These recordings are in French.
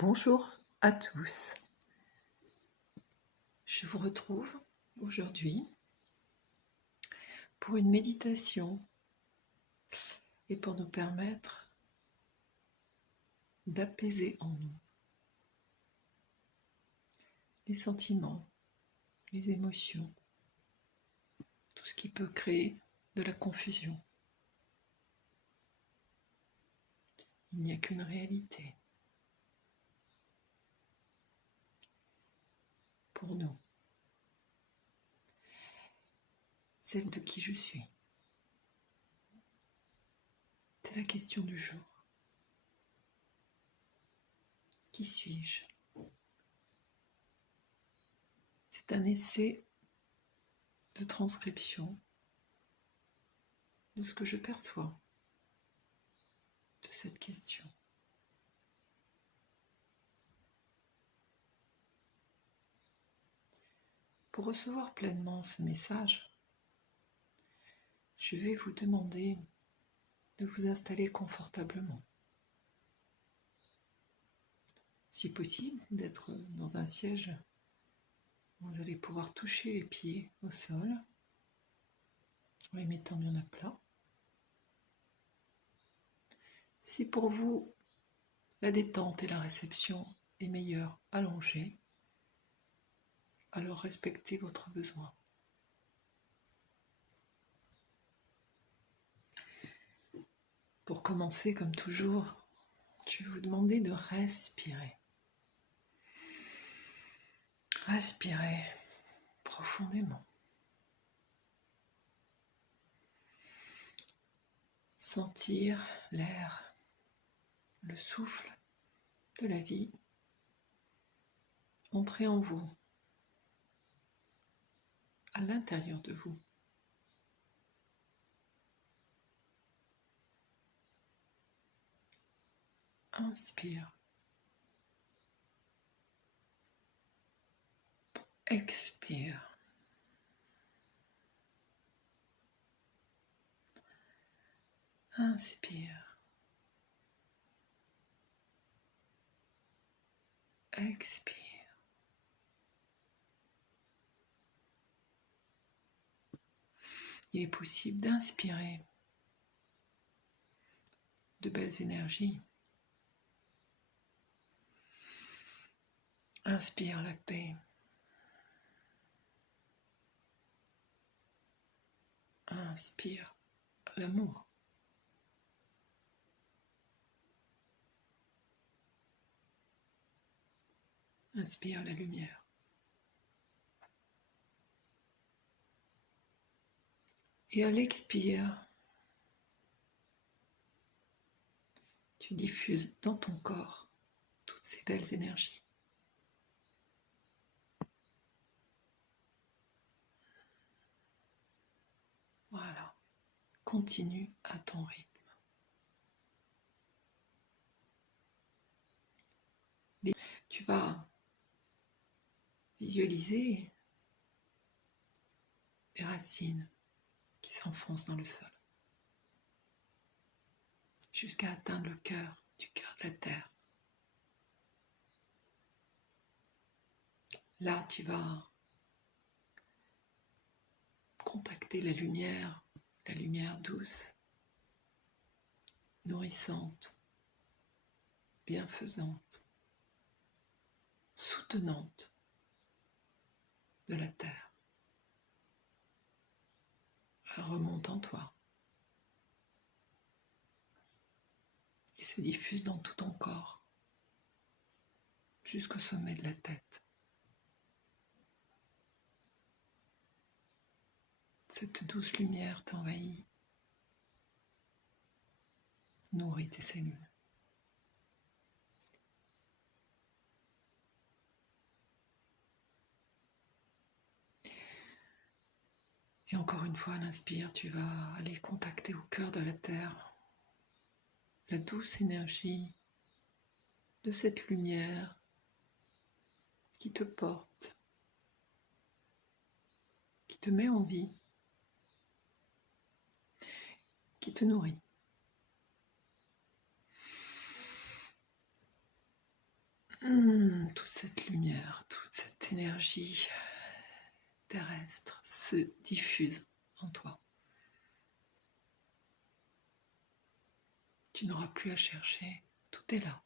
Bonjour à tous. Je vous retrouve aujourd'hui pour une méditation et pour nous permettre d'apaiser en nous les sentiments, les émotions, tout ce qui peut créer de la confusion. Il n'y a qu'une réalité pour nous, celle de qui je suis. C'est la question du jour. Qui suis-je ? C'est un essai de transcription de ce que je perçois de cette question. Pour recevoir pleinement ce message, je vais vous demander de vous installer confortablement. Si possible, d'être dans un siège où vous allez pouvoir toucher les pieds au sol en les mettant bien à plat. Si pour vous, la détente et la réception est meilleure allongée, alors respectez votre besoin. Pour commencer, comme toujours, je vais vous demander de respirer. Respirez profondément. Sentir l'air, le souffle de la vie entrer en vous, à l'intérieur de vous. Inspire. Expire. Inspire. Expire. Il est possible d'inspirer de belles énergies. Inspire la paix. Inspire l'amour. Inspire la lumière. Et à l'expire, tu diffuses dans ton corps toutes ces belles énergies. Voilà. Continue à ton rythme. Tu vas visualiser des racines qui s'enfoncent dans le sol jusqu'à atteindre le cœur de la terre. Là, tu vas contacter la lumière douce, nourrissante, bienfaisante, soutenante de la terre. Elle remonte en toi et se diffuse dans tout ton corps, jusqu'au sommet de la tête. Cette douce lumière t'envahit, nourrit tes cellules. Et encore une fois, à l'inspire, tu vas aller contacter au cœur de la terre la douce énergie de cette lumière qui te porte, qui te met en vie, qui te nourrit. toute cette lumière, toute cette énergie terrestre se diffuse en toi. Tu n'auras plus à chercher, tout est là.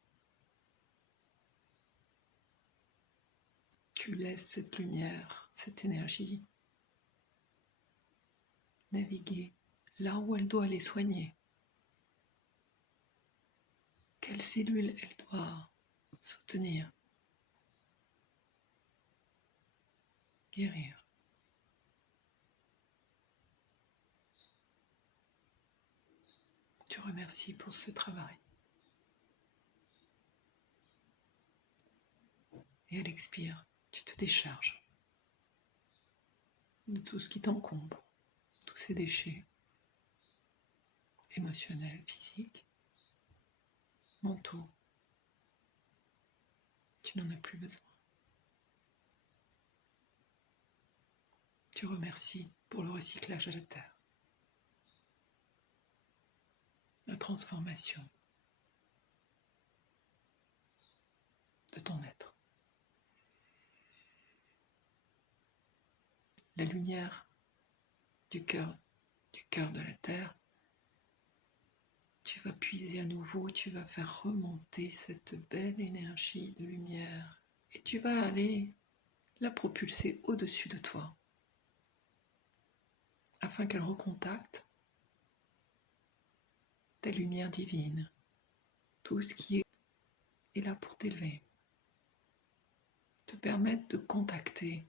Tu laisses cette lumière, cette énergie naviguer là où elle doit les soigner. Quelle cellule elle doit soutenir, guérir. Tu remercies pour ce travail. Et elle expire, tu te décharges de tout ce qui t'encombre, tous ces déchets émotionnels, physiques, mentaux. Tu n'en as plus besoin. Tu remercies pour le recyclage à la terre, la transformation de ton être. La lumière du cœur de la terre, tu vas puiser à nouveau, tu vas faire remonter cette belle énergie de lumière et tu vas aller la propulser au-dessus de toi afin qu'elle recontacte ta lumière divine, tout ce qui est là pour t'élever, te permettre de contacter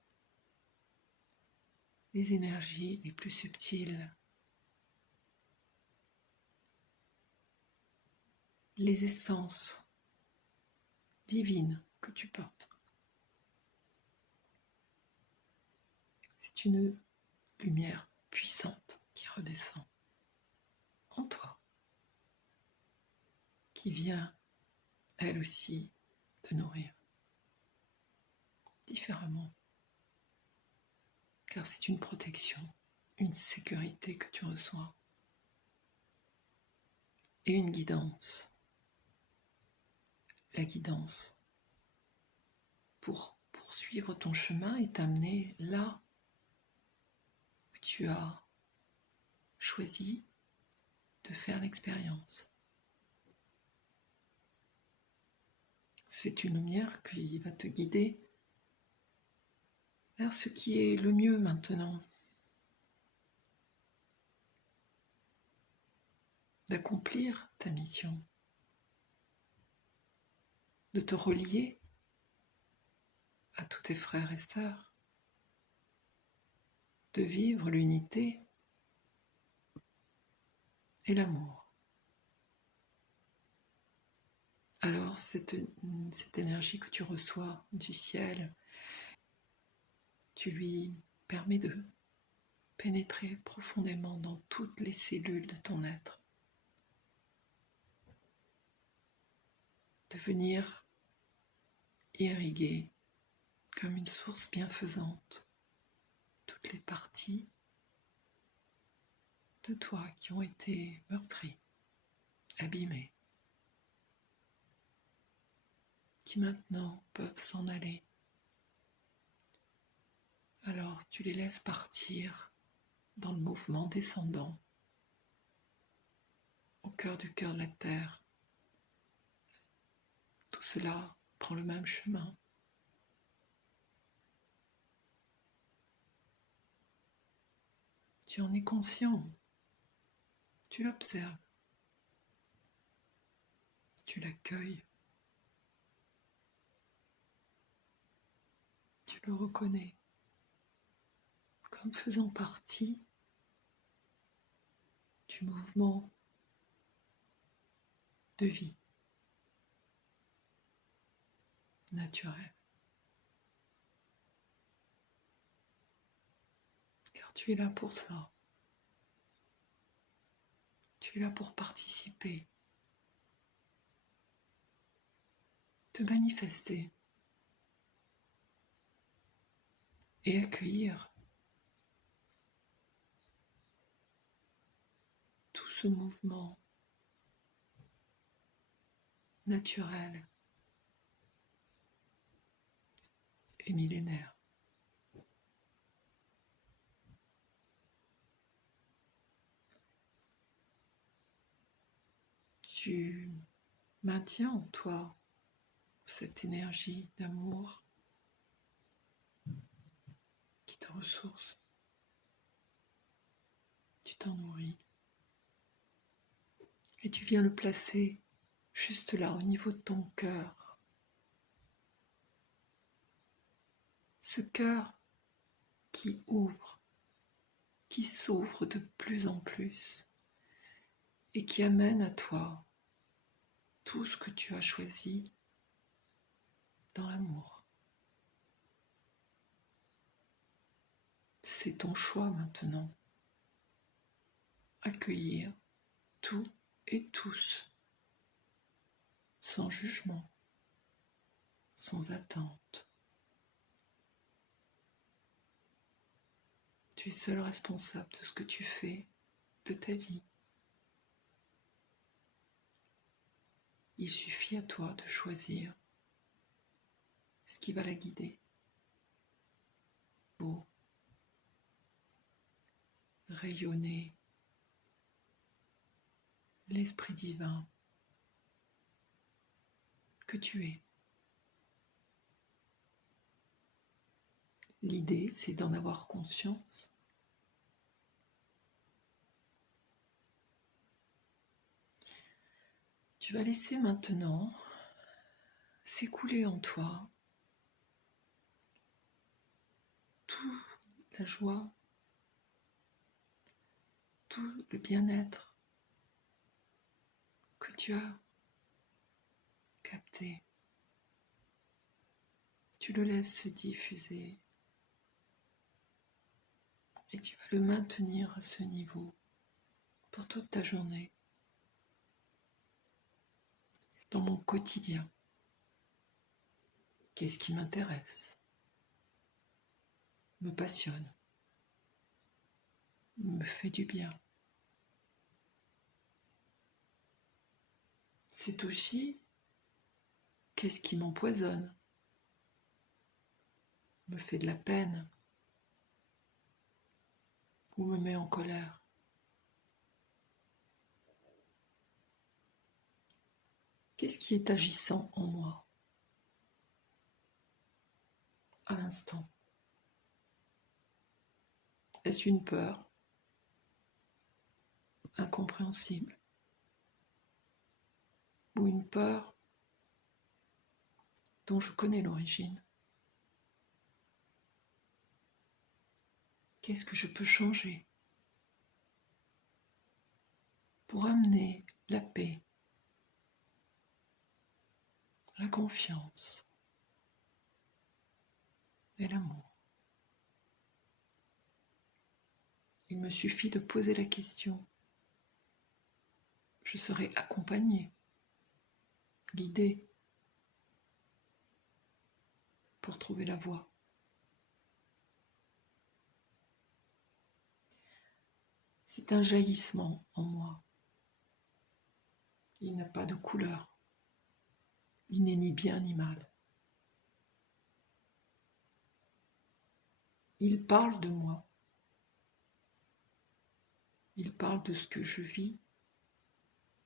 les énergies les plus subtiles, les essences divines que tu portes. C'est une lumière puissante qui redescend en toi, qui vient, elle aussi, te nourrir différemment, car c'est une protection, une sécurité que tu reçois et une guidance. La guidance pour poursuivre ton chemin et t'amener là où tu as choisi de faire l'expérience. C'est une lumière qui va te guider vers ce qui est le mieux maintenant, d'accomplir ta mission, de te relier à tous tes frères et sœurs, de vivre l'unité et l'amour. Alors cette énergie que tu reçois du ciel, tu lui permets de pénétrer profondément dans toutes les cellules de ton être, de venir irriguer comme une source bienfaisante toutes les parties de toi qui ont été meurtries, abîmées, qui maintenant peuvent s'en aller. Alors tu les laisses partir dans le mouvement descendant au cœur de la terre. Tout cela prend le même chemin. Tu en es conscient, tu l'observes, tu l'accueilles, tu le reconnais comme faisant partie du mouvement de vie naturel. Car tu es là pour ça. Tu es là pour participer, te manifester et accueillir tout ce mouvement naturel et millénaires. Tu maintiens en toi cette énergie d'amour qui te ressource. Tu t'en nourris. Et tu viens le placer juste là, au niveau de ton cœur. Ce cœur qui ouvre, qui s'ouvre de plus en plus et qui amène à toi tout ce que tu as choisi dans l'amour. C'est ton choix maintenant. Accueillir tout et tous, sans jugement, sans attente. Tu es seul responsable de ce que tu fais, de ta vie. Il suffit à toi de choisir ce qui va la guider. Beau, rayonner l'esprit divin que tu es. L'idée, c'est d'en avoir conscience. Tu vas laisser maintenant s'écouler en toi toute la joie, tout le bien-être que tu as capté. Tu le laisses se diffuser et tu vas le maintenir à ce niveau pour toute ta journée. Dans mon quotidien, qu'est-ce qui m'intéresse, me passionne, me fait du bien. C'est aussi qu'est-ce qui m'empoisonne, me fait de la peine ou me met en colère. Qu'est-ce qui est agissant en moi à l'instant? Est-ce une peur incompréhensible ou une peur dont je connais l'origine? Qu'est-ce que je peux changer pour amener la paix, la confiance et l'amour? Il me suffit de poser la question. Je serai accompagnée, guidée pour trouver la voie. C'est un jaillissement en moi. Il n'a pas de couleur. Il n'est ni bien ni mal. Il parle de moi. Il parle de ce que je vis,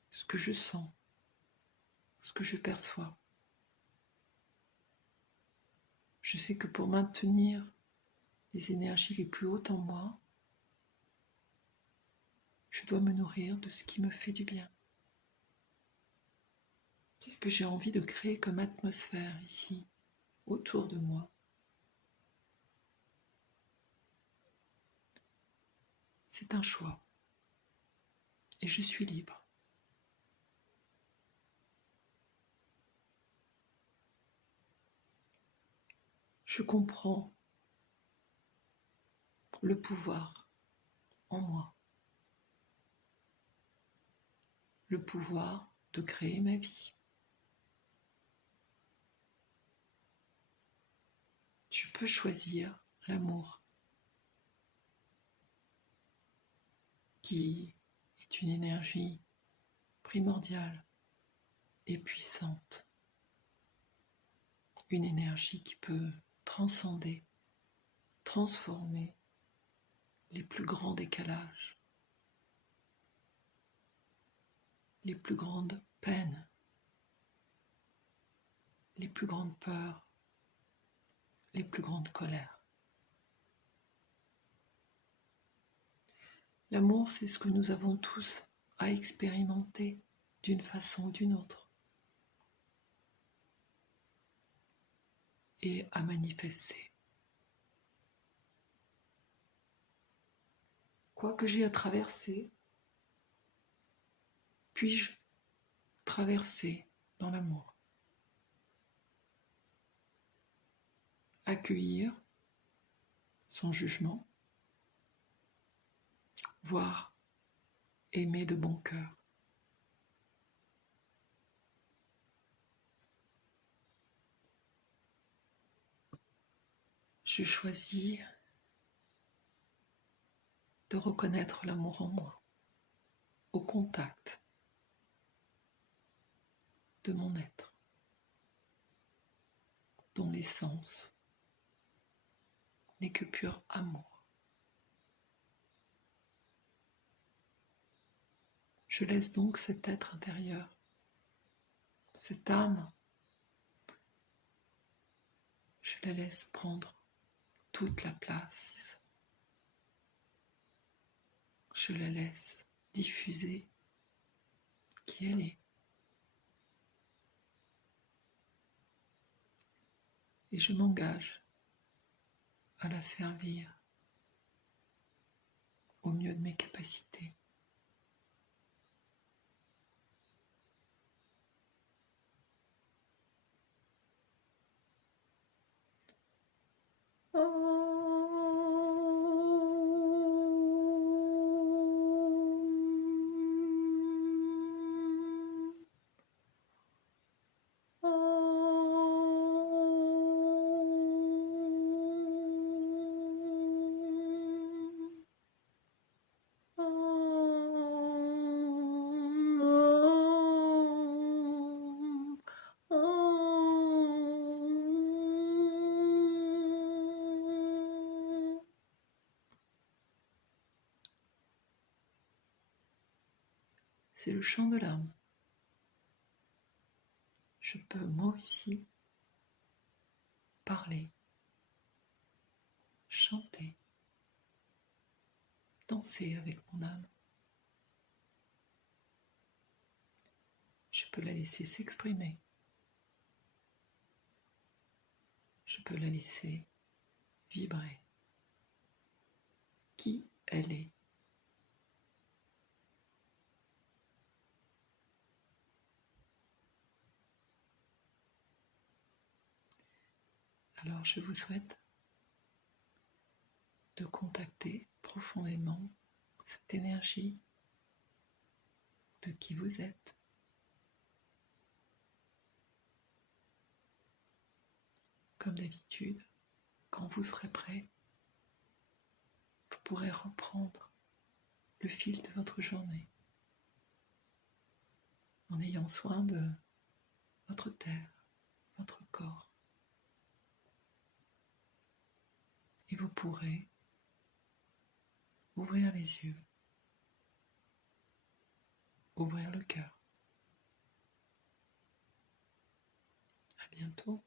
ce que je sens, ce que je perçois. Je sais que pour maintenir les énergies les plus hautes en moi, je dois me nourrir de ce qui me fait du bien. Qu'est-ce que j'ai envie de créer comme atmosphère ici, autour de moi? C'est un choix. Et je suis libre. Je comprends le pouvoir en moi. Le pouvoir de créer ma vie. Je peux choisir l'amour, qui est une énergie primordiale et puissante. Une énergie qui peut transcender, transformer les plus grands décalages, les plus grandes peines, les plus grandes peurs, les plus grandes colères. L'amour, c'est ce que nous avons tous à expérimenter d'une façon ou d'une autre et à manifester. Quoi que j'ai à traverser, puis-je traverser dans l'amour. Accueillir son jugement, voire aimer de bon cœur. Je choisis de reconnaître l'amour en moi, au contact de mon être, dont l'essence n'est que pur amour. Je laisse donc cet être intérieur, cette âme, je la laisse prendre toute la place. Je la laisse diffuser qui elle est. Et je m'engage à la servir au mieux de mes capacités. C'est le chant de l'âme. Je peux moi aussi parler, chanter, danser avec mon âme. Je peux la laisser s'exprimer. Je peux la laisser vibrer. Qui elle est. Alors je vous souhaite de contacter profondément cette énergie de qui vous êtes. Comme d'habitude, quand vous serez prêt, vous pourrez reprendre le fil de votre journée en ayant soin de votre terre, votre corps. Et vous pourrez ouvrir les yeux, ouvrir le cœur. À bientôt.